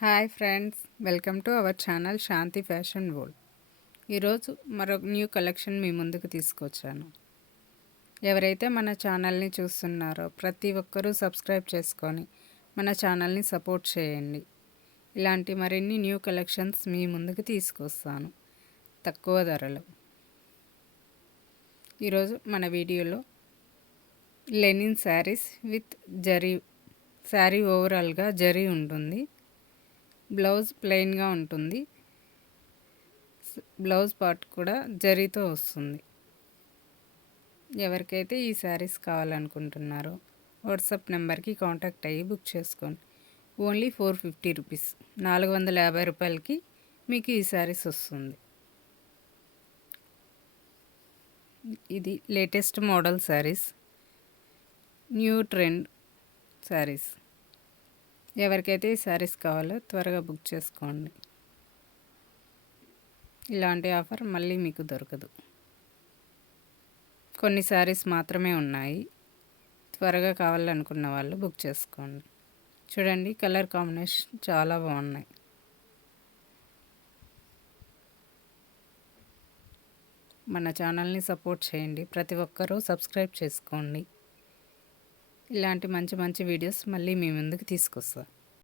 Hi friends, welcome to our channel Shanti fashion world. ఈరోజు మరొక new collection మీ ముందుకు తీసుకొచ్చాను. ఎవరైతే మన ఛానల్ని చూస్తున్నారో ప్రతి ఒక్కరూ సబ్స్క్రైబ్ చేసుకొని మన ఛానల్ని సపోర్ట్ చేయండి. ఇలాంటి మరిన్ని న్యూ కలెక్షన్స్ మీ ముందుకు తీసుకొస్తాను తక్కువ ధరలో. ఈరోజు మన వీడియోలో లెనిన్ శారీస్ విత్ జరీ శారీ ఓవరాల్గా జరీ ఉంటుంది. బ్లౌజ్ ప్లెయిన్గా ఉంటుంది. బ్లౌజ్ పార్ట్ కూడా జరీతో వస్తుంది. ఎవరికైతే ఈ శారీస్ కావాలనుకుంటున్నారో వాట్సాప్ నెంబర్కి కాంటాక్ట్ అయ్యి బుక్ చేసుకోండి. ఓన్లీ 450 రూపీస్, 450 రూపాయలకి మీకు ఈ శారీస్ వస్తుంది. ఇది latest model saris, new trend saris. ఎవరికైతే ఈ శారీస్ కావాలో త్వరగా బుక్ చేసుకోండి. ఇలాంటి ఆఫర్ మళ్ళీ మీకు దొరకదు. కొన్ని శారీస్ మాత్రమే ఉన్నాయి. త్వరగా కావాలనుకున్న వాళ్ళు బుక్ చేసుకోండి. చూడండి, కలర్ కాంబినేషన్ చాలా బాగున్నాయి. మన ఛానల్ని సపోర్ట్ చేయండి. ప్రతి ఒక్కరూ సబ్స్క్రైబ్ చేసుకోండి. ఇలాంటి మంచి మంచి వీడియోస్ మళ్ళీ మీ ముందుకు తీసుకొస్తా.